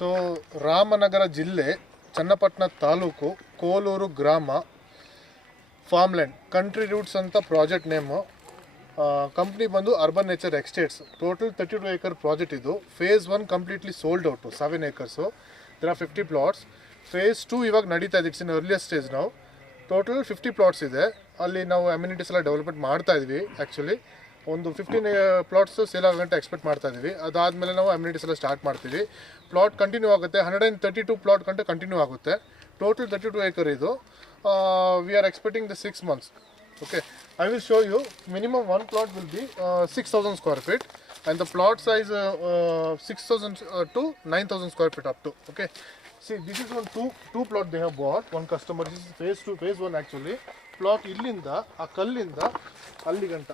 So Ramanagara ಜಿಲ್ಲೆ ಚನ್ನಪಟ್ಟಣ ತಾಲೂಕು ಕೋಲೂರು ಗ್ರಾಮ farmland country roots ಅಂತ ಪ್ರಾಜೆಕ್ಟ್ ನೇಮು. ಕಂಪ್ನಿ ಬಂದು urban nature estates. Total 32 acre project ಇದು. Phase 1 completely sold out 7 acres. there are 50 plots. Phase 2 ಇವಾಗ ನಡೀತಾ ಇದೆ, ಇಟ್ಸ್ ಇನ್ ಅರ್ಲಿಯರ್ ಸ್ಟೇಜ್. ನಾವು ಟೋಟಲ್ 50 ಪ್ಲಾಟ್ಸ್ ಇದೆ. ಅಲ್ಲಿ ನಾವು ಅಮ್ಯುನಿಟೀಸ್ ಎಲ್ಲ ಡೆವಲಪ್ಮೆಂಟ್ ಮಾಡ್ತಾ ಇದ್ವಿ. ಆ್ಯಕ್ಚುಲಿ ಒಂದು 15 ಪ್ಲಾಟ್ಸ್ ಸೇಲ್ ಆಗಂಟ ಎಕ್ಸ್ಪೆಕ್ಟ್ ಮಾಡ್ತಾ ಇದ್ದೀವಿ. ಅದಾದಮೇಲೆ ನಾವು ಅಮ್ಯುನಿಟೀಸ್ ಎಲ್ಲ ಸ್ಟಾರ್ಟ್ ಮಾಡ್ತೀವಿ. ಪ್ಲಾಟ್ ಕಂಟಿನ್ಯೂ ಆಗುತ್ತೆ. 132 ಪ್ಲಾಟ್ ಗಂಟೆ ಕಂಟಿನ್ಯೂ ಆಗುತ್ತೆ. ಟೋಟಲ್ 32 acre ಇದು. We are expecting the 6 months. Okay, I will show you. Minimum one plot will be 6,000 square feet, and the plot size 6,000 to 9,000 square feet up to. Okay, see, this is one two plot they have bought. One customer. This is phase 1 actually. Plot illinda ಆ ಕಲ್ಲಿಂದ ಅಲ್ಲಿ ಗಂಟ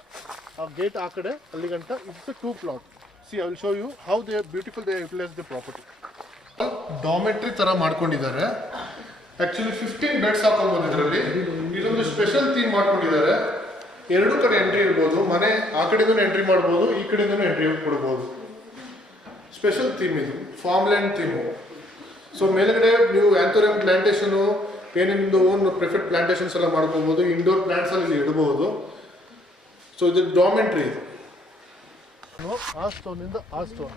ಆ gate ಆ ಕಡೆ ಅಲ್ಲಿ ಗಂಟ it's 2 plot. See, I will show you how they are beautiful they utilize the property. Dormitory ತರ ಮಾಡ್ಕೊಂಡಿದ್ದಾರೆ. ಆ್ಯಕ್ಚುಲಿ 15 ಬೆಡ್ಸ್ ಹಾಕೊಬೋದು ಇದರಲ್ಲಿ. ಇದೊಂದು ಸ್ಪೆಷಲ್ ಥೀಮ್ ಮಾಡ್ಕೊಂಡಿದ್ದಾರೆ. ಎರಡು ಕಡೆ ಎಂಟ್ರಿ ಇರ್ಬೋದು. ಮನೆ ಆ ಕಡೆಯಿಂದ ಎಂಟ್ರಿ ಮಾಡ್ಬೋದು, ಈ ಕಡೆಯಿಂದ ಎಂಟ್ರಿ ಕೊಡ್ಬೋದು. ಸ್ಪೆಷಲ್ ಥೀಮ್ ಇದು, ಫಾರ್ಮ್ಲ್ಯಾಂಡ್ ಥೀಮು. ಸೊ ಮೇಲ್ಗಡೆ ನೀವು ಆ್ಯಂಥೋರಿಯಂ ಪ್ಲಾಂಟೇಶನು ಏನೇನಿಂದು ಓನ್ ಪ್ರಿಫೆಕ್ಟ್ ಪ್ಲಾಂಟೇಶನ್ಸ್ ಎಲ್ಲ ಮಾಡ್ಕೋಬೋದು. ಇಂಡೋರ್ ಪ್ಲಾಂಟ್ಸ್ ಅಲ್ಲಿ ಇಡ್ಬೋದು. ಸೊ ಇದು ಡಾರ್ಮೆಂಟ್ರಿ ಇದು. ಆ ಸ್ಟೋನಿಂದ ಆ ಸ್ಟೋನ್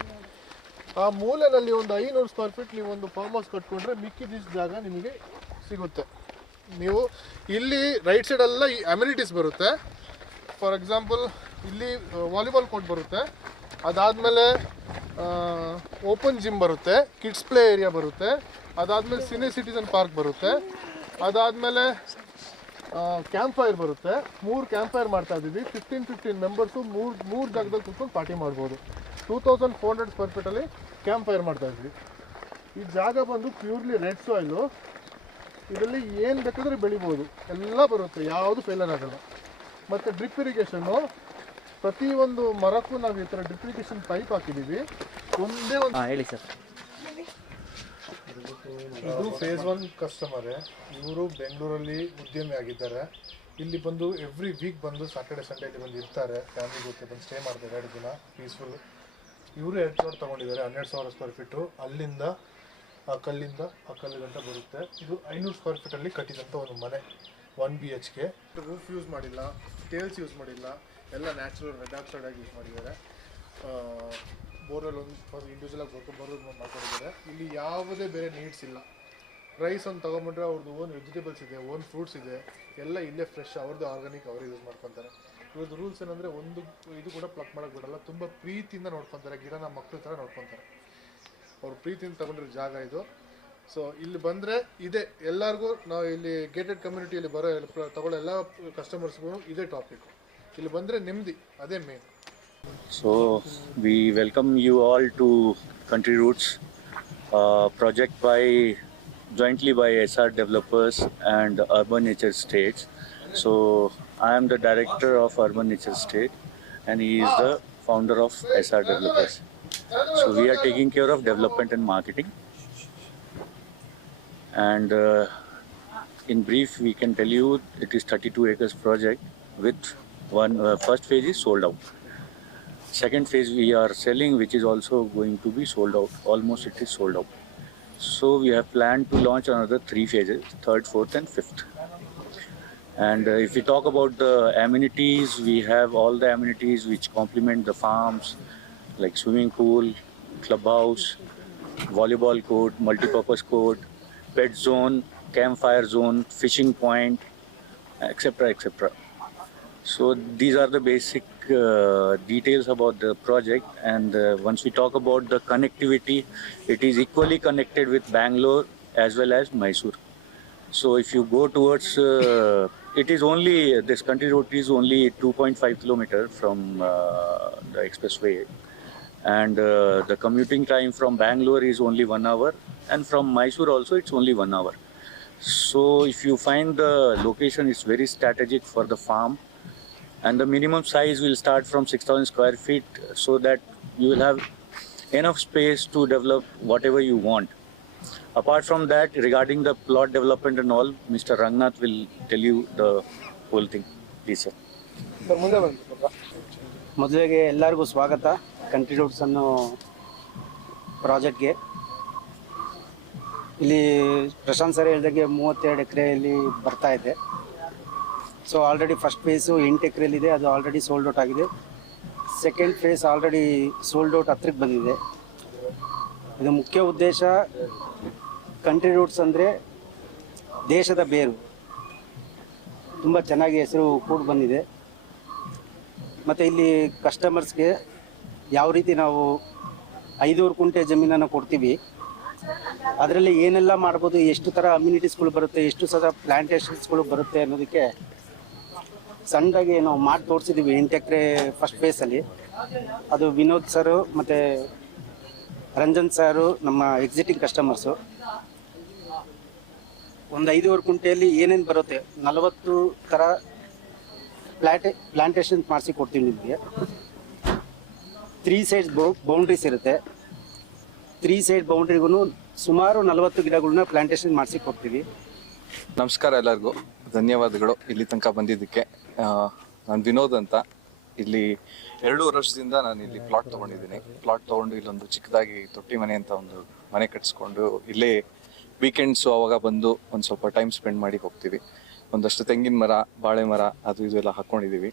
ಆ ಮೂಲೆಯಲ್ಲಿ ಒಂದು 500 ಸ್ಕ್ವೇರ್ ಫೀಟ್ ನೀವು ಒಂದು ಫಾರ್ಮ್ ಹೌಸ್ ಕಟ್ಕೊಂಡ್ರೆ ಮಿಕ್ಕಿದಿಷ್ಟು ಜಾಗ ನಿಮಗೆ ಸಿಗುತ್ತೆ. ನೀವು ಇಲ್ಲಿ ರೈಟ್ ಸೈಡೆಲ್ಲ ಈ ಅಮ್ಯುನಿಟೀಸ್ ಬರುತ್ತೆ. ಫಾರ್ ಎಕ್ಸಾಂಪಲ್ ಇಲ್ಲಿ ವಾಲಿಬಾಲ್ ಕೋರ್ಟ್ ಬರುತ್ತೆ. ಅದಾದಮೇಲೆ ಓಪನ್ ಜಿಮ್ ಬರುತ್ತೆ, ಕಿಡ್ಸ್ ಪ್ಲೇ ಏರಿಯಾ ಬರುತ್ತೆ. ಅದಾದಮೇಲೆ ಸೀನಿಯರ್ ಸಿಟಿಸನ್ ಪಾರ್ಕ್ ಬರುತ್ತೆ. ಅದಾದಮೇಲೆ ಕ್ಯಾಂಪ್ ಫೈರ್ ಬರುತ್ತೆ. 3 ಕ್ಯಾಂಪ್ ಫೈರ್ ಮಾಡ್ತಾ ಇದ್ದೀವಿ. 15 ಮೆಂಬರ್ಸು ಮೂರು ಜಾಗದಲ್ಲಿ ಕೂತ್ಕೊಂಡು ಪಾರ್ಟಿ ಮಾಡ್ಬೋದು. 2400 ಸ್ಕ್ವೇರ್ ಫೀಟಲ್ಲಿ ಕ್ಯಾಂಪ್ ಫೈರ್ ಮಾಡ್ತಾ ಇದ್ವಿ. ಈ ಜಾಗ ಬಂದು ಪ್ಯೂರ್ಲಿ ರೆಡ್ ಸಾಯಿಲು. ಇದರಲ್ಲಿ ಏನು ಬೇಕಾದರೆ ಬೆಳಿಬೋದು, ಎಲ್ಲ ಬರುತ್ತೆ, ಯಾವುದು ಫೇಲರ್ ಆಗಲ್ಲ. ಮತ್ತು ಡ್ರಿಪ್ ಇರಿಗೇಷನ್ನು ಪ್ರತಿಯೊಂದು ಮರಕ್ಕೂ ನಾವು ಈ ಥರ ಡ್ರಿಪ್ ಇರಿಗೇಷನ್ ಪೈಪ್ ಹಾಕಿದ್ದೀವಿ. ಒಂದೇ ಒಂದು ಹೇಳಿ ಸರ್. ಇದು ಫೇಸ್ 1 ಕಸ್ಟಮರೇ. ಇವರು ಬೆಂಗಳೂರಲ್ಲಿ ಉದ್ಯಮಿ ಆಗಿದ್ದಾರೆ. ಇಲ್ಲಿ ಬಂದು ಎವ್ರಿ ವೀಕ್ ಬಂದು ಸಾಟರ್ಡೆ ಸಂಡೇ ಇಲ್ಲಿ ಬಂದು ಇರ್ತಾರೆ. ಫ್ಯಾಮಿಲಿ ಜೊತೆ ಬಂದು ಸ್ಟೇ ಮಾಡ್ತಾರೆ 2 ದಿನ ಪೀಸ್ಫುಲ್. ಇವರು 2 ಪ್ಲಾಟ್ ತೊಗೊಂಡಿದ್ದಾರೆ. 12,000 square feet. ಅಲ್ಲಿಂದ ಆ ಕಲ್ಲಿಂದ ಆ ಕಲ್ಲು ಗಂಟ ಬರುತ್ತೆ. ಇದು 500 ಸ್ಕ್ವೇರ್ ಫೀಟಲ್ಲಿ ಕಟ್ಟಿದಂಥ ಒಂದು ಮನೆ, 1 BHK. ರೂಫ್ ಯೂಸ್ ಮಾಡಿಲ್ಲ, ಟೇಲ್ಸ್ ಯೂಸ್ ಮಾಡಿಲ್ಲ, ಎಲ್ಲ ನ್ಯಾಚುರಲ್ ರೆಡ್ ಆಕ್ಸೈಡ್ ಆಗಿ ಯೂಸ್ ಮಾಡಿದ್ದಾರೆ. ಬೋರ್ವೆಲ್ ಒಂದು ಇಂಡಿವಿಜುವಲಾಗಿ ಬೋರ್ವೆಲ್ ಮಾಡ್ಕೊಂಡಿದ್ದಾರೆ. ಇಲ್ಲಿ ಯಾವುದೇ ಬೇರೆ ನೀಡ್ಸ್ ಇಲ್ಲ. ರೈಸ್ ಒಂದು ತೊಗೊಂಬಿಟ್ರೆ ಅವ್ರದ್ದು ಓನ್ ವೆಜಿಟೇಬಲ್ಸ್ ಇದೆ, ಓನ್ ಫ್ರೂಟ್ಸ್ ಇದೆ, ಎಲ್ಲ ಇಲ್ಲೇ ಫ್ರೆಶ್ ಅವ್ರದ್ದು ಆರ್ಗಾನಿಕ್ ಅವರೇ ಯೂಸ್ ಮಾಡ್ಕೊತಾರೆ. ಇವ್ರದ್ದು ರೂಲ್ಸ್ ಏನಂದರೆ ಒಂದು ಇದು ಕೂಡ ಪ್ಲಕ್ ಮಾಡೋಕ್ಕೆ ಬಿಡಲ್ಲ. ತುಂಬ ಪ್ರೀತಿಯಿಂದ ನೋಡ್ಕೊತಾರೆ. ಗಿಡನ ಮಕ್ಕಳ ಥರ ನೋಡ್ಕೊತಾರೆ. ಅವ್ರ ಪ್ರೀತಿಯಿಂದ ತಗೊಂಡಿರೋ ಜಾಗ ಇದು. ಸೊ ಇಲ್ಲಿ ಬಂದರೆ ಇದೆ ಎಲ್ಲರಿಗೂ. ನಾವು ಇಲ್ಲಿ ಗೇಟೆಡ್ ಕಮ್ಯುನಿಟಿಯಲ್ಲಿ ಬರೋ ತಗೊಳ್ಳೋ ಎಲ್ಲ ಕಸ್ಟಮರ್ಸ್ಗೂ ಇದೇ ಟಾಪಿಕ್. ಇಲ್ಲಿ ಬಂದರೆ ನೆಮ್ಮದಿ, ಅದೇ main. So we welcome you all to Country Roots project jointly by SR Developers and Urban Nature Estates. So I am the director of Urban Nature Estate and he is the founder of SR Developers. So we are taking care of development and marketing. And in brief, we can tell you it is 32 acres project with one first phase is sold out. Second phase we are selling, which is also going to be sold out. Almost it is sold out. So we have planned to launch another 3 phases, 3rd, 4th and 5th. And if we talk about the amenities, we have all the amenities which complement the farms, like swimming pool, clubhouse, volleyball court, multi-purpose court, pet zone, campfire zone, fishing point, etc., etc. So these are the basic details about the project. And once we talk about the connectivity, it is equally connected with Bangalore as well as Mysore. So if you go towards, it is only, this country road is only 2.5 kilometer from the expressway. And the commuting time from Bangalore is only 1 hour. And from Mysore also it's only 1 hour. So if you find the location is very strategic for the farm. And the minimum size will start from 6,000 square feet so that you will have enough space to develop whatever you want. Apart from that, regarding the plot development and all, Mr. Rangnath will tell you the whole thing. Please, sir. ಮೊದಲಿಗೆ ಎಲ್ಲರಿಗೂ ಸ್ವಾಗತ country roots ಅನ್ನೋ ಪ್ರಾಜೆಕ್ಟ್ಗೆ. ಇಲ್ಲಿ Prashant sir ಹೇಳಿದಾಗೆ 32 ಎಕರೆಯಲ್ಲಿ ಬರ್ತಾ ಇದೆ. So already first face 8 ಎಕರೆಯಲ್ಲಿದೆ, ಅದು ಆಲ್ರೆಡಿ ಸೋಲ್ಡ್ ಔಟ್ ಆಗಿದೆ. Second phase already sold out ಹತ್ರಕ್ಕೆ ಬಂದಿದೆ. ಇದು ಮುಖ್ಯ ಉದ್ದೇಶ ಕಂಟ್ರಿ ರೂಟ್ಸ್ ಅಂದರೆ ದೇಶದ ಬೇರು, ತುಂಬ ಚೆನ್ನಾಗಿ ಹೆಸರು ಕೂಡ ಬಂದಿದೆ. ಮತ್ತು ಇಲ್ಲಿ ಕಸ್ಟಮರ್ಸ್ಗೆ ಯಾವ ರೀತಿ ನಾವು 5 ಕುಂಟೆ ಜಮೀನನ್ನು ಕೊಡ್ತೀವಿ, ಅದರಲ್ಲಿ ಏನೆಲ್ಲ ಮಾಡ್ಬೋದು, ಎಷ್ಟು ಥರ ಅಮ್ಯುನಿಟೀಸ್ಗಳು ಬರುತ್ತೆ, ಎಷ್ಟು ಥರ ಪ್ಲ್ಯಾಂಟೇಷನ್ಸ್ಗಳು ಬರುತ್ತೆ ಅನ್ನೋದಕ್ಕೆ ಸಣ್ಣದಾಗಿ ನಾವು ಮಾಡಿ ತೋರಿಸಿದ್ದೀವಿ 8 ಎಕರೆ ಫಸ್ಟ್ ಫೇಸಲ್ಲಿ. ಅದು ವಿನೋದ್ ಸರು ಮತ್ತು ರಂಜನ್ ಸಾರು ನಮ್ಮ ಎಕ್ಸಿಟಿಂಗ್ ಕಸ್ಟಮರ್ಸು. ಒಂದು 5 ಕುಂಟೆಯಲ್ಲಿ ಏನೇನು ಬರುತ್ತೆ 40 ಥರ ಪ್ಲ್ಯಾಂಟೇಷನ್ಸ್ ಮಾಡಿಸಿ ಕೊಡ್ತೀವಿ ನಿಮಗೆ. 3 ಸೈಡ್ಸ್ ಬೌಂಡ್ರೀಸ್ ಇರುತ್ತೆ. 3 ಸೈಡ್ ಬೌಂಡ್ರಿಗೂ ಸುಮಾರು 40 ಗಿಡಗಳನ್ನ ಪ್ಲಾಂಟೇಶನ್ ಮಾಡಿಸಿ ಕೊಡ್ತೀವಿ. ನಮಸ್ಕಾರ ಎಲ್ಲರಿಗೂ, ಧನ್ಯವಾದಗಳು ಇಲ್ಲಿ ತನಕ ಬಂದಿದ್ದಕ್ಕೆ. ನಾನು ವಿನೋದ್ ಅಂತ. ಇಲ್ಲಿ 2 ವರ್ಷದಿಂದ ನಾನು ಇಲ್ಲಿ ಪ್ಲಾಟ್ ತೊಗೊಂಡಿದ್ದೀನಿ. ಪ್ಲಾಟ್ ತೊಗೊಂಡು ಇಲ್ಲೊಂದು ಚಿಕ್ಕದಾಗಿ ತೊಟ್ಟಿ ಮನೆ ಅಂತ ಒಂದು ಮನೆ ಕಟ್ಸ್ಕೊಂಡು ಇಲ್ಲೇ ವೀಕೆಂಡ್ಸು ಅವಾಗ ಬಂದು ಒಂದು ಸ್ವಲ್ಪ ಟೈಮ್ ಸ್ಪೆಂಡ್ ಮಾಡಿ ಹೋಗ್ತೀವಿ. ಒಂದಷ್ಟು ತೆಂಗಿನ ಮರ, ಬಾಳೆ ಮರ, ಅದು ಇದು ಎಲ್ಲ ಹಾಕ್ಕೊಂಡಿದ್ದೀವಿ.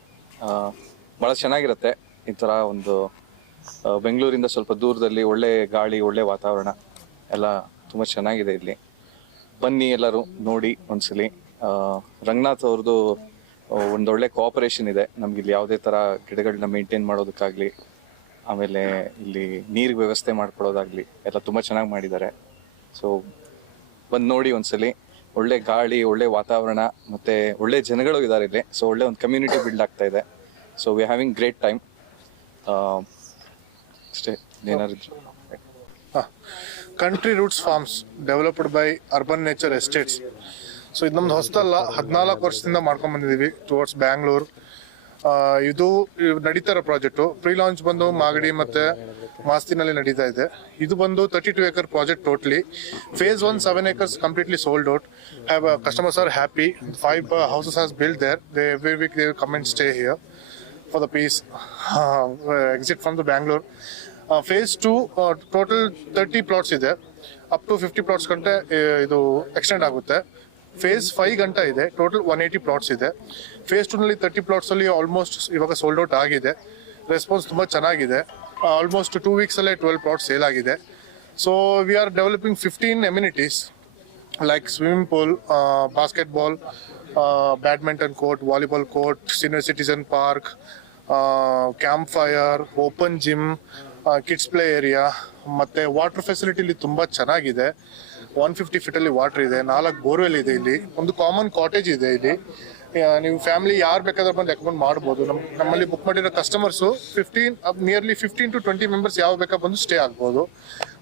ಭಾಳ ಚೆನ್ನಾಗಿರುತ್ತೆ ಈ ಥರ ಒಂದು ಬೆಂಗಳೂರಿಂದ ಸ್ವಲ್ಪ ದೂರದಲ್ಲಿ ಒಳ್ಳೆ ಗಾಳಿ, ಒಳ್ಳೆ ವಾತಾವರಣ ಎಲ್ಲ ತುಂಬ ಚೆನ್ನಾಗಿದೆ ಇಲ್ಲಿ. ಬನ್ನಿ ಎಲ್ಲರೂ ನೋಡಿ ಒಂದ್ಸಲಿ. ರಂಗನಾಥ್ ಅವ್ರದ್ದು ಒಂದೊಳ್ಳೆ ಕೋಆಪರೇಷನ್ ಇದೆ ನಮ್ಗೆ ಇಲ್ಲಿ. ಯಾವುದೇ ಥರ ಗಿಡಗಳನ್ನ ಮೇಂಟೈನ್ ಮಾಡೋದಕ್ಕಾಗಲಿ, ಆಮೇಲೆ ಇಲ್ಲಿ ನೀರಿಗೆ ವ್ಯವಸ್ಥೆ ಮಾಡ್ಕೊಳ್ಳೋದಾಗಲಿ ಎಲ್ಲ ತುಂಬ ಚೆನ್ನಾಗಿ ಮಾಡಿದ್ದಾರೆ. ಸೊ ಬಂದು ನೋಡಿ ಒಂದ್ಸಲಿ. ಒಳ್ಳೆ ಗಾಳಿ, ಒಳ್ಳೆ ವಾತಾವರಣ, ಮತ್ತು ಒಳ್ಳೆ ಜನಗಳು ಇದ್ದಾರೆ ಇಲ್ಲಿ. ಸೊ ಒಳ್ಳೆ ಒಂದು ಕಮ್ಯುನಿಟಿ ಬಿಲ್ಡ್ ಆಗ್ತಾ ಇದೆ. So we having great time ಅಷ್ಟೇ. ಏನಾದ್ರು country roots farms developed by urban nature estates. So ಇದು ನಮ್ದು ಹೊಸದಲ್ಲ, 14 ವರ್ಷದಿಂದ ಮಾಡ್ಕೊಂಡ್ ಬಂದಿದ್ದೀವಿ ಟುವರ್ಡ್ಸ್ ಬ್ಯಾಂಗ್ಳೂರ್. ಇದು ನಡೀತಾ ಇರೋ ಪ್ರಾಜೆಕ್ಟು. ಪ್ರೀ ಲಾಂಚ್ ಬಂದು ಮಾಗಡಿ ಮತ್ತೆ ಮಾಸ್ತಿನಲ್ಲಿ ನಡೀತಾ ಇದೆ. ಇದು ಬಂದು 32 acre project totally. Phase 1 7 acres completely sold out. Customers are happy. 5 houses has built there. They every week they come and stay here for the peace exit from the Bangalore. Phase 2 total 30 plots ಇದೆ. Up to 50 plots ಗಂಟೆ ಇದು extend ಆಗುತ್ತೆ. Face 5 ಗಂಟೆ ಇದೆ. Total 180 plots ಇದೆ. Face 2 ನಲ್ಲಿ 30 plots ಅಲ್ಲಿ almost ಇವಾಗ ಸೋಲ್ಡ್ ಔಟ್ ಆಗಿದೆ. ರೆಸ್ಪಾನ್ಸ್ ತುಂಬ ಚೆನ್ನಾಗಿದೆ. ಆಲ್ಮೋಸ್ಟ್ 2 weeks ಅಲ್ಲೇ 12 plots ಸೇಲ್ ಆಗಿದೆ. So we are developing 15 amenities like swimming pool, basketball, badminton court, volleyball court, senior citizen park, campfire, open gym, kids play area, ಮತ್ತೆ water facility ಇಲ್ಲಿ ತುಂಬಾ ಚೆನ್ನಾಗಿದೆ. 150 feet ಅಲ್ಲಿ ವಾಟರ್ ಇದೆ. 4 ಬೋರ್ವೆಲ್ ಇದೆ ಇಲ್ಲಿ. ಒಂದು ಕಾಮನ್ ಕಾಟೇಜ್ ಇದೆ ಇಲ್ಲಿ. ನೀವು ಫ್ಯಾಮಿಲಿ ಯಾರು ಬೇಕಾದ್ರೂ ಬಂದು ರೆಕಮೆಂಡ್ ಮಾಡ್ಬೋದು. ನಮ್ಮಲ್ಲಿ ಬುಕ್ ಮಾಡಿರೋ ಕಸ್ಟಮರ್ಸು ನಿಯರ್ಲಿ 15 to 20 ಮೆಂಬರ್ಸ್ ಯಾವ ಬೇಕಾ ಬಂದು ಸ್ಟೇ ಆಗ್ಬೋದು.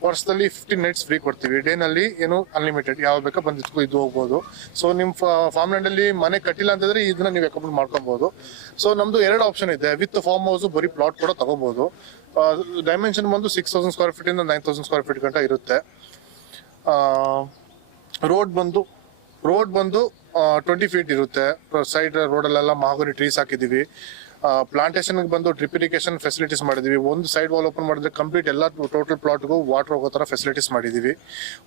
ವರ್ಷದಲ್ಲಿ 15 nights ಫ್ರೀ ಕೊಡ್ತೀವಿ. ಡೇನಲ್ಲಿ ಏನು ಅನ್ಲಿಮಿಟೆಡ್, ಯಾವ ಬೇಕಾ ಬಂದಿದ್ದು ಇದು ಹೋಗ್ಬೋದು. ಸೊ ನಿಮ್ಮ ಫಾರ್ಮ್ ಲ್ಯಾಂಡ್ ಅಲ್ಲಿ ಮನೆ ಕಟ್ಟಿಲ್ಲ ಅಂತಂದ್ರೆ ಇದನ್ನ ನೀವು ರೆಕಮೆಂಡ್ ಮಾಡ್ಕೊಬಹುದು. ಸೊ ನಮ್ದು 2 ಆಪ್ಷನ್ ಇದೆ. ವಿತ್ ಫಾರ್ಮ್ ಹೌಸ್ ಬರೀ ಪ್ಲಾಟ್ ಕೂಡ ತಗೋಬಹುದು. ಡೈಮೆನ್ಷನ್ ಬಂದು 6000 square feet ಇಂದ 9000 square feet ಗಂಟ ಇರುತ್ತೆ. ರೋಡ್ ಬಂದು 20 feet ಇರುತ್ತೆ. ಸೈಡ್ ರೋಡಲ್ಲೆಲ್ಲ ಮಹಾಗನಿ ಟ್ರೀಸ್ ಹಾಕಿದೀವಿ. ಪ್ಲಾಂಟೇಶನ್ ಬಂದು ಡ್ರಿಪ್ ಇರಿಗೇಷನ್ ಫೆಸಿಲಿಟೀಸ್ ಮಾಡಿದೀವಿ. ಒಂದು ಸೈಡ್ ವಾಲ್ ಓಪನ್ ಮಾಡಿದ್ರೆ ಕಂಪ್ಲೀಟ್ ಎಲ್ಲ ಟೋಟಲ್ ಪ್ಲಾಟ್ಗೂ ವಾಟರ್ ಹೋಗೋ ತರ ಫೆಸಿಲಿಟೀಸ್ ಮಾಡಿದೀವಿ.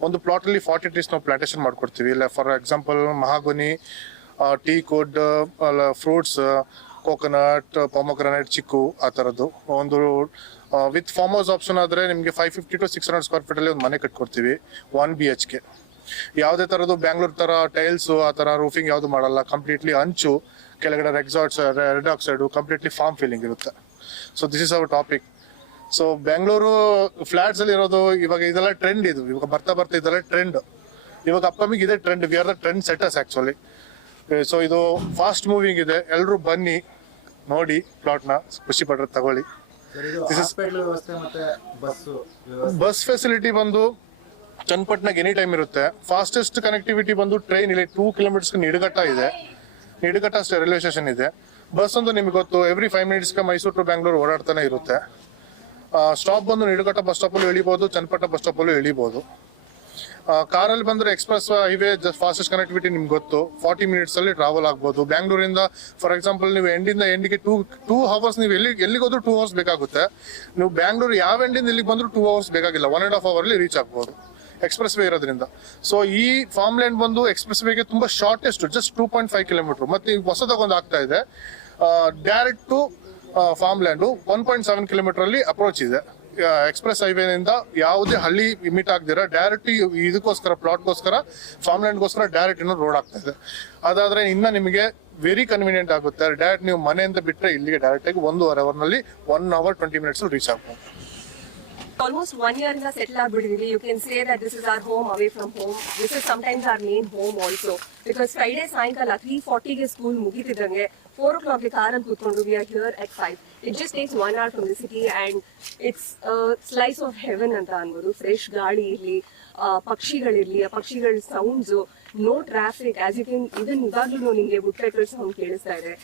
ಒಂದು ಪ್ಲಾಟ್ ಅಲ್ಲಿ 40 trees ನಾವು ಪ್ಲಾಂಟೇಶನ್ ಮಾಡ್ಕೊಡ್ತೀವಿ. ಇಲ್ಲ for example mahogany, teak wood, fruits, coconut, pomegranate, chikoo, ಆ ಥರದ್ದು. ಒಂದು ವಿತ್ ಫಾರ್ಮ್ ಹೌಸ್ ಆಪ್ಷನ್ ಆದರೆ ನಿಮಗೆ 550 to 600 square feet ಅಲ್ಲಿ ಒಂದು ಮನೆ ಕಟ್ಕೊಡ್ತೀವಿ. 1 BHK. ಯಾವುದೇ ಥರದ್ದು ಬ್ಯಾಂಗ್ಳೂರ್ ಥರ ಟೈಲ್ಸು ಆ ಥರ ರೂಫಿಂಗ್ ಯಾವುದು ಮಾಡಲ್ಲ. ಕಂಪ್ಲೀಟ್ಲಿ ಅಂಚು, ಕೆಳಗಡೆ ರೆಕ್ಸಾರ್ಟ್ಸ್, red oxide, completely farm feeling ಇರುತ್ತೆ. So this is our topic. So Bengaluru flats ಅಲ್ಲಿ ಇರೋದು ಇವಾಗ ಇದೆಲ್ಲ ಟ್ರೆಂಡ್. ಇವಾಗ ಬರ್ತಾ ಇದೆಲ್ಲ ಟ್ರೆಂಡ್. ಇವಾಗ ಅಪ್ಕಮಿಂಗ್ ಇದೆ trend. We are the trend setters actually. So ಇದು ಫಾಸ್ಟ್ ಮೂವಿಂಗ್ ಇದೆ. ಎಲ್ಲರೂ ಬನ್ನಿ ನೋಡಿ ಪ್ಲಾಟ್ನ, ಖುಷಿ ಪಡ್ರೆ ತಗೊಳ್ಳಿ. ಬಸ್ ಫೆಸಿಲಿಟಿ ಬಂದು ಚನ್ನಪಟ್ಟಣಕ್ಕೆ ಎನಿ ಟೈಮ್ ಇರುತ್ತೆ. ಫಾಸ್ಟೆಸ್ಟ್ ಕನೆಕ್ಟಿವಿಟಿ ಬಂದು ಟ್ರೈನ್ ಇಲ್ಲಿ 2 kilometers ನಿಡಘಟ್ಟ ಇದೆ. ನಿಡಘಟ್ಟ ರೈಲ್ವೆ ಸ್ಟೇಷನ್ ಇದೆ. ಬಸ್ ಒಂದು ನಿಮ್ಗೆ ಗೊತ್ತು, every 5 minutes Mysuru to Bangalore ಓಡಾಡ್ತಾನೆ ಇರುತ್ತೆ. ಸ್ಟಾಪ್ ಬಂದು ನಿಡಘಟ್ಟ ಬಸ್ ಸ್ಟಾಪ್ ಅಲ್ಲೂ ಇಳಿಬಹುದು, ಚನ್ನಪಟ್ಟಣ ಬಸ್ ಸ್ಟಾಪ್ ಅಲ್ಲೂ ಇಳಿಬಹುದು. ಕಾರಲ್ಲಿ ಬಂದ್ರೆ ಎಕ್ಸ್ಪ್ರೆಸ್ ಹೈವೇ ಫಾಸ್ಟೆಸ್ಟ್ ಕನೆಕ್ಟಿವಿಟಿ ನಿಮ್ಗೆ ಗೊತ್ತು. 40 minutes ಅಲ್ಲಿ ಟ್ರಾವೆಲ್ ಆಗ್ಬೋದು. ಬ್ಯಾಂಗ್ಳೂರಿಂದ ಫಾರ್ ಎಕ್ಸಾಂಪಲ್ ನೀವು ಎಂಡಿಂದ ಎಂಡಿಗೆ 2 hours, ನೀವು ಎಲ್ಲಿಗೋದ್ರೂ 2 hours ಬೇಕಾಗುತ್ತೆ. ನೀವು ಬ್ಯಾಂಗ್ಳೂರ್ ಯಾವ ಎಂಡಿಂದ ಇಲ್ಲಿಗೆ ಬಂದ್ರು 2 hours ಬೇಕಾಗಿಲ್ಲ. 1.5 hour ಅಲ್ಲಿ ರೀಚ್ ಆಗ್ಬೋದು. ಎಕ್ಸ್ಪ್ರೆಸ್ ವೇ ಇರೋದ್ರಿಂದ. ಸೊ ಈ ಫಾರ್ಮ್ ಲ್ಯಾಂಡ್ ಬಂದು ಎಕ್ಸ್ಪ್ರೆಸ್ ವೇಗೆ ತುಂಬಾ ಶಾರ್ಟೆಸ್ಟ್, ಜಸ್ಟ್ 2.5 ಕಿಲೋಮೀಟರ್. ಮತ್ತೆ ಈಗ ಹೊಸದಾಗಿ ಒಂದು ಆಗ್ತಾ ಇದೆ direct to farm land 1.7 kilometre ಅಲ್ಲಿ ಅಪ್ರೋಚ್ ಇದೆ. ಎಕ್ಸ್ಪ್ರೆಸ್ ಹೈವೇನಿಂದ ಯಾವುದೇ ಹಳ್ಳಿ ಮೀಟ್ ಆಗದಿರ ಡೈರೆಕ್ಟ್ ಇದಕ್ಕೋಸ್ಕರ ಪ್ಲಾಟ್ಗೋಸ್ಕರ ಫಾರ್ಮ್ ಲ್ಯಾಂಡ್ಗೋಸ್ಕರ ಡೈರೆಕ್ಟ್ ಇನ್ನೊಂದು ರೋಡ್ ಆಗ್ತಾ ಇದೆ. ಅದಾದ್ರೆ ಇನ್ನ ನಿಮಗೆ ವೆರಿ ಕನ್ವೀನಿಯಂಟ್ ಆಗುತ್ತೆ. ಡೈರೆಕ್ಟ್ ನೀವು ಮನೆಯಿಂದ ಬಿಟ್ಟರೆ ಇಲ್ಲಿಗೆ ಡೈರೆಕ್ಟ್ ಆಗಿ 1.5 ಅವರ್ನಲ್ಲಿ 1 hour 20 minutes ರೀಚ್ ಆಗ್ಬೋದು. Almost 1 year in the settle ಆಗ್ಬಿಟ್ಟಿದೀವಿ. You can say that this is our home away from home. This is sometimes our main home also. Because Friday ಸಾಯಂಕಾಲ 3:40ಗೆ school ಮುಗಿತಿದ್ದಂಗೆ 4 o'clockಗೆ ಕಾರಲ್ಲಿ ಕೂತ್ಕೊಂಡು we are here at 5. It just takes 1 hour from the city and it's a slice of heaven ಅಂತ ಅನ್ಬೋದು. Fresh ಗಾಳಿ ಇರಲಿ, ಪಕ್ಷಿಗಳಿರ್ಲಿ, ಆ ಪಕ್ಷಿಗಳ sounds, no traffic. As you can even ಇವಾಗ್ಲೂ ನಿಮಗೆ woodpecker ಸೌಂಡ್ ಕೇಳಿಸ್ತಾ ಇದೆ.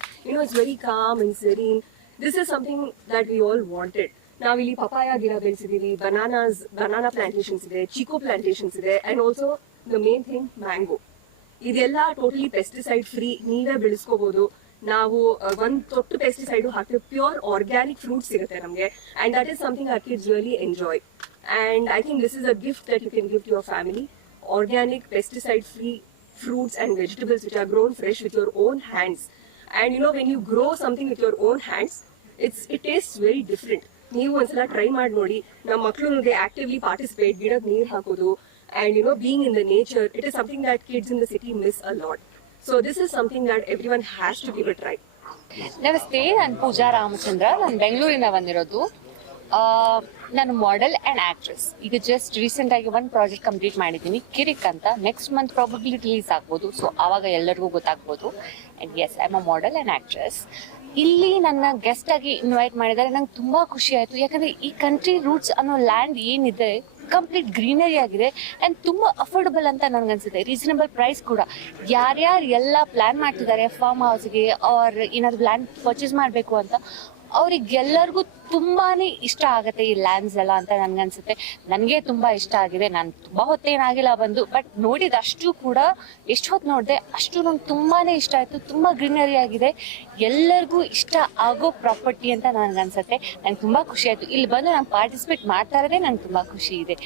It's very calm and serene. This is something that we all wanted. ನಾವಿಲ್ಲಿ ಪಪಾಯ ಗಿಡ ಬೆಳೆಸಿದೀವಿ, ಬನಾನಾ ಪ್ಲಾಂಟೇಶನ್ಸ್ ಇದೆ, ಚಿಕೋ ಪ್ಲಾಂಟೇಶನ್ಸ್ ಇದೆ, and also the main thing mango. ಇದೆಲ್ಲ ಟೋಟಲಿ ಪೆಸ್ಟಿಸೈಡ್ ಫ್ರೀ, ನೀವೇ ಬೆಳೆಸ್ಕೋಬಹುದು. ನಾವು ಒಂದ್ ತೊಟ್ಟು ಪೆಸ್ಟಿಸೈಡ್ ಹಾಕಿ ಪ್ಯೂರ್ ಆರ್ಗ್ಯಾನಿಕ್ ಫ್ರೂಟ್ಸ್ ಸಿಗುತ್ತೆ ನಮಗೆ, and that is something our kids really enjoy. And I think this is a gift that you can give to your family. Organic pesticide free fruits and vegetables which are grown fresh with your own hands. And when you grow something with your own hands, it tastes very different. ನೀವು ಒಂದ್ಸಲ try ಮಾಡಿ ನೋಡಿ. ನಮ್ಮ ಮಕ್ಕಳಿಗೆ actively participate, ಗಿಡಕ್ಕೆ ನೀರು ಹಾಕೋದು, and being in the nature, it is something that kids in the city miss a lot. So this is something that everyone has to give a try. ನಮಸ್ತೆ, ನಾನು ಪೂಜಾ ರಾಮಚಂದ್ರ. ನಾನು ಬೆಂಗಳೂರಿಂದ ಬಂದಿರೋದು. ನಾನು ಮಾಡೆಲ್ ಆ್ಯಂಡ್ ಆ್ಯಕ್ಟ್ರೆಸ್. ಈಗ ಜಸ್ಟ್ ರೀಸೆಂಟ್ ಆಗಿ ಒಂದು project complete ಮಾಡಿದ್ದೀನಿ, ಕಿರಿಕ್ ಅಂತ. ನೆಕ್ಸ್ಟ್ ಮಂತ್ ಪ್ರಾಬಬ್ಲಿ ರಿಲೀಸ್ ಆಗ್ಬೋದು. ಸೊ ಆವಾಗ ಎಲ್ಲರಿಗೂ ಗೊತ್ತಾಗ್ಬೋದು. And yes, I am a model and actress. ಇಲ್ಲಿ ನನ್ನ ಗೆಸ್ಟ್ ಆಗಿ ಇನ್ವೈಟ್ ಮಾಡಿದ್ದಾರೆ. ನಂಗೆ ತುಂಬ ಖುಷಿ ಆಯಿತು. ಯಾಕಂದರೆ ಈ ಕಂಟ್ರಿ ರೂಟ್ಸ್ ಅನ್ನೋ ಲ್ಯಾಂಡ್ ಏನಿದೆ ಕಂಪ್ಲೀಟ್ ಗ್ರೀನರಿ ಆಗಿದೆ ಆ್ಯಂಡ್ ತುಂಬ ಅಫೋರ್ಡಬಲ್ ಅಂತ ನನಗನ್ಸುತ್ತೆ. ರೀಸನಬಲ್ ಪ್ರೈಸ್ ಕೂಡ. ಯಾರ್ಯಾರು ಎಲ್ಲ ಪ್ಲ್ಯಾನ್ ಮಾಡ್ತಿದ್ದಾರೆ ಫಾರ್ಮ್ ಹೌಸ್ಗೆ ಆರ್ ಏನಾದರೂ ಲ್ಯಾಂಡ್ ಪರ್ಚೇಸ್ ಮಾಡಬೇಕು ಅಂತ, ಅವ್ರಿಗೆಲ್ಲರಿಗೂ ತುಂಬಾ ಇಷ್ಟ ಆಗುತ್ತೆ ಈ ಲ್ಯಾಂಡ್ಸ್ ಎಲ್ಲ ಅಂತ ನನಗನ್ಸುತ್ತೆ. ನನಗೆ ತುಂಬ ಇಷ್ಟ ಆಗಿದೆ. ನಾನು ತುಂಬ ಹೊತ್ತೇನಾಗಿಲ್ಲ ಬಂದು, ಬಟ್ ನೋಡಿದಷ್ಟು ಕೂಡ ಎಷ್ಟು ಹೊತ್ತು ನೋಡಿದೆ ಅಷ್ಟು ನಂಗೆ ತುಂಬಾ ಇಷ್ಟ ಆಯಿತು. ತುಂಬ ಗ್ರೀನರಿ ಆಗಿದೆ, ಎಲ್ಲರಿಗೂ ಇಷ್ಟ ಆಗೋ ಪ್ರಾಪರ್ಟಿ ಅಂತ ನನಗನ್ಸುತ್ತೆ. ನಂಗೆ ತುಂಬ ಖುಷಿ ಆಯಿತು. ಇಲ್ಲಿ ಬಂದು ನಾನು ಪಾರ್ಟಿಸಿಪೇಟ್ ಮಾಡ್ತಾ ಇರೋದೇ ನಂಗೆ ತುಂಬ ಖುಷಿ ಇದೆ.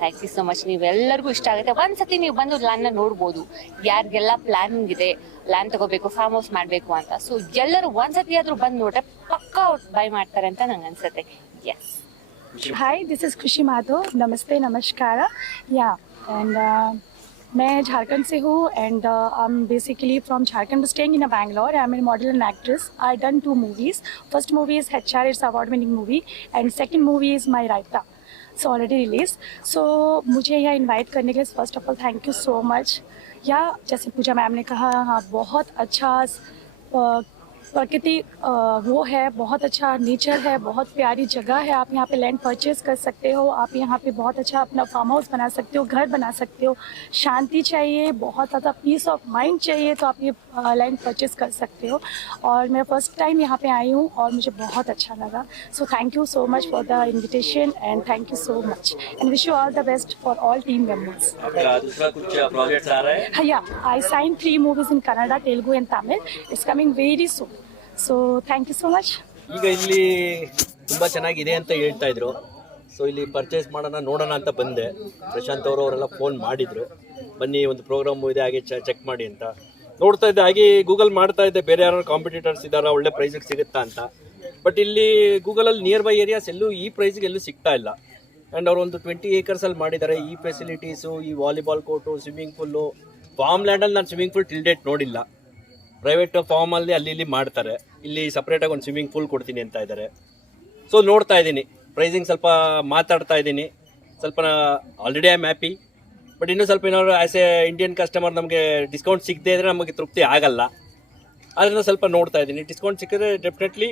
Thank you so much. ನೀವೆಲ್ಲರಿಗೂ ಇಷ್ಟ ಆಗುತ್ತೆ. ಒಂದ್ಸತಿ ನೀವು ಬಂದು ಲ್ಯಾಂಡ್ನ ನೋಡ್ಬೋದು. ಯಾರಿಗೆಲ್ಲ ಪ್ಲಾನಿಂಗ್ ಇದೆ ಲ್ಯಾಂಡ್ ತಗೋಬೇಕು, ಫಾರ್ಮ್ ಹೌಸ್ ಮಾಡಬೇಕು ಅಂತ. ಸೊ ಎಲ್ಲರೂ ಒಂದ್ಸತಿ ಆದರೂ ಬಂದು ನೋಡ್ರೆ ಪಕ್ಕಾ ಬೈ ಮಾಡ್ತಾರೆ ಅಂತ ನಂಗೆ ಅನ್ಸುತ್ತೆ. S. Hi, this is Khushi Madhav. Namaste, Namaskara. Yeah, and मैं झारखंड से हूँ and I'm basically from Jharkhand but staying in Bangalore. I'm a model and actress. I done 2 movies. First movie is HR, it's award-winning movie, and second movie is My Raita. So already released. So मुझे यहाँ invite करने के लिए first of all thank you so much. या जैसे पूजा ma'am ने कहा, हाँ बहुत अच्छा प्रकृति वो है, बहुत अच्छा नेचर है, बहुत प्यारी जगह है. आप यहाँ पे लैंड परचेज कर सकते हो. आप यहाँ पे बहुत अच्छा अपना फार्म हाउस बना सकते हो, घर बना सकते हो. शांति चाहिए, बहुत ज़्यादा पीस ऑफ माइंड चाहिए, तो आप ये लैंड परचेज कर सकते हो. और मैं फर्स्ट टाइम यहाँ पे आई हूँ और मुझे बहुत अच्छा लगा. So thank you so much for the invitation and thank you so much and wish you all the best for all team members. दूसरा कुछ प्रोजेक्ट्स आ रहा है? Yeah, I signed 3 movies in Kannada, Telugu and Tamil. It's coming very soon. So thank you so much. ಈಗ ಇಲ್ಲಿ ತುಂಬ ಚೆನ್ನಾಗಿದೆ ಅಂತ ಹೇಳ್ತಾ ಇದ್ರು. ಸೊ ಇಲ್ಲಿ ಪರ್ಚೇಸ್ ಮಾಡೋಣ ನೋಡೋಣ ಅಂತ ಬಂದೆ. ಪ್ರಶಾಂತ್ ಅವರೆಲ್ಲ ಫೋನ್ ಮಾಡಿದರು, ಬನ್ನಿ ಒಂದು ಪ್ರೋಗ್ರಾಮು ಇದೆ ಹಾಗೆ ಚೆಕ್ ಮಾಡಿ ಅಂತ. ನೋಡ್ತಾ ಇದ್ದೆ, ಹಾಗೆ ಗೂಗಲ್ ಮಾಡ್ತಾ ಇದ್ದೆ ಬೇರೆ ಯಾರು ಕಾಂಪಿಟೇಟರ್ಸ್ ಇದ್ದಾರಾ, ಒಳ್ಳೆ ಪ್ರೈಸಿಗೆ ಸಿಗುತ್ತಾ ಅಂತ. ಬಟ್ ಇಲ್ಲಿ ಗೂಗಲಲ್ಲಿ ನಿಯರ್ ಬೈ ಏರಿಯಾಸ್ ಎಲ್ಲೂ ಈ ಪ್ರೈಸ್ಗೆ ಎಲ್ಲೂ ಸಿಗ್ತಾ ಇಲ್ಲ. ಆ್ಯಂಡ್ ಅವರು ಒಂದು 20 acres ಮಾಡಿದ್ದಾರೆ. ಈ ಫೆಸಿಲಿಟೀಸು, ಈ volleyball court, swimming pool. Farm ಲ್ಯಾಂಡಲ್ಲಿ ನಾನು ಸ್ವಿಮ್ಮಿಂಗ್ ಪೂಲ್ ಟಿಲ್ ಡೇಟ್ ನೋಡಿಲ್ಲ. ಪ್ರೈವೇಟ್ ಫಾರ್ಮಲ್ಲಿ ಅಲ್ಲಿ ಇಲ್ಲಿ ಮಾಡ್ತಾರೆ. ಇಲ್ಲಿ ಸಪ್ರೇಟಾಗಿ ಒಂದು ಸ್ವಿಮ್ಮಿಂಗ್ ಪೂಲ್ ಕೊಡ್ತೀನಿ ಅಂತ ಇದ್ದಾರೆ. ಸೊ ನೋಡ್ತಾ ಇದ್ದೀನಿ, ಪ್ರೈಸಿಂಗ್ ಸ್ವಲ್ಪ ಮಾತಾಡ್ತಾ ಇದ್ದೀನಿ. ಸ್ವಲ್ಪ already I am happy. But ಇನ್ನೂ ಸ್ವಲ್ಪ ಏನಾದ್ರು ಆ್ಯಸ್ ಎ ಇಂಡಿಯನ್ ಕಸ್ಟಮರ್ ನಮಗೆ ಡಿಸ್ಕೌಂಟ್ ಸಿಗದೆ ಇದ್ದರೆ ನಮಗೆ ತೃಪ್ತಿ ಆಗಲ್ಲ. ಅದರಿಂದ ಸ್ವಲ್ಪ ನೋಡ್ತಾ ಇದ್ದೀನಿ. ಡಿಸ್ಕೌಂಟ್ ಸಿಕ್ಕಿದ್ರೆ ಡೆಫಿನೆಟ್ಲಿ.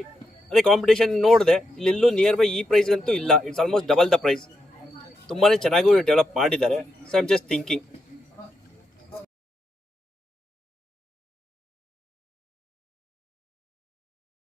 ಅದೇ ಕಾಂಪಿಟೇಷನ್ ನೋಡಿದೆ, ಇಲ್ಲೆಲ್ಲೂ ನಿಯರ್ ಬೈ ಈ ಪ್ರೈಸ್ಗಂತೂ ಇಲ್ಲ. It's almost double the price. ತುಂಬಾ ಚೆನ್ನಾಗೂ ಡೆವಲಪ್ ಮಾಡಿದ್ದಾರೆ. So I am just thinking